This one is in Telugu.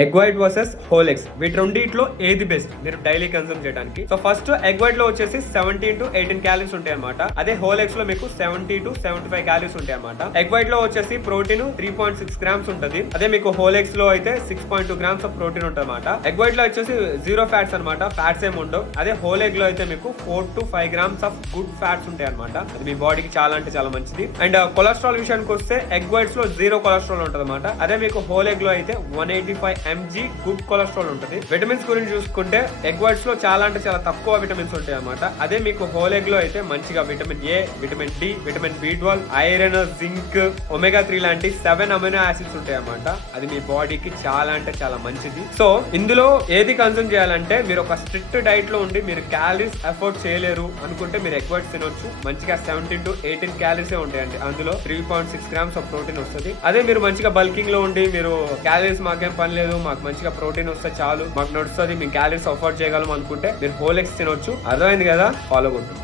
Egg white versus whole eggs, వీటి రెండిట్లో ఏది బెస్ట్ మీరు డైలీ కన్సూమ్ చేయడానికి? సో ఫస్ట్ ఎగ్ వైట్ లో వచ్చేసి 17 to 18 క్యాలరీస్ ఉంటాయి అనమాట. అదే హోల్ ఎగ్స్ లో మీకు 70 to 75 క్యాలరీస్ ఉంటాయి అనమాట. ఎగ్ వైట్ లో వచ్చేసి ప్రోటీన్ 3.6 గ్రామ్స్ ఉంటుంది. అదే మీకు హోల్ ఎగ్స్ లో అయితే 6.2 గ్రామ్స్ ఆఫ్ ప్రోటీన్ ఉంటుంది అనమాట. ఎగ్ వైట్ లో వచ్చేసి 0 ఫ్యాట్స్ అనమాట, ఫ్యాట్స్ ఏమి ఉండవు. అదే హోల్ ఎగ్ లో అయితే మీకు 4 to 5 grams of good fats ఉంటాయి అనమాట. అది మీ బాడీకి చాలా అంటే చాలా మంచిది. అండ్ కొలెస్ట్రాల్ విషయానికి వస్తే ఎగ్ వైట్స్ లో 0 కొలెస్ట్రాల్ ఉంటుంది అనమాట. అదే మీకు హోల్ ఎగ్ లో అయితే 185 mg గుడ్ కొలెస్ట్రాల్ ఉంటుంది. విటమిన్స్ గురించి చూసుకుంటే ఎగ్ వైట్స్ లో చాలా అంటే చాలా తక్కువ విటమిన్స్ ఉంటాయి అనమాట. అదే మీకు హోల్ ఎగ్ లో అయితే మంచిగా vitamin A, vitamin D, vitamin B12, iron, zinc, omega 3 లాంటి 7 అమినో యాసిడ్స్ ఉంటాయి అనమాట. అది మీ బాడీకి చాలా అంటే చాలా మంచిది. సో ఇందులో ఏది కన్సూమ్ చేయాలంటే మీరు ఒక స్ట్రిక్ట్ డైట్ లో ఉండి మీరు క్యాలరీస్ ఎఫోర్డ్ చేయలేరు అనుకుంటే మీరు ఎగ్ వైట్స్ తినొచ్చు. మంచిగా 17 to 18 క్యాలరీస్ ఉంటాయండి. అందులో 3.6 గ్రామ్స్ ఆఫ్ ప్రోటీన్ వస్తుంది. అదే మీరు మంచిగా బల్కింగ్ లో ఉండి మీరు క్యాలరీస్ మాకేం పని లేదు, మాకు మంచిగా ప్రోటీన్ వస్తే చాలు, మాకు నడుస్తుంది, మేము క్యాలరీస్ అఫోర్డ్ చేయగలం అనుకుంటే మీరు హోల్ ఎగ్స్ తినొచ్చు. అర్థమైంది కదా? ఫాలో కొట్టు.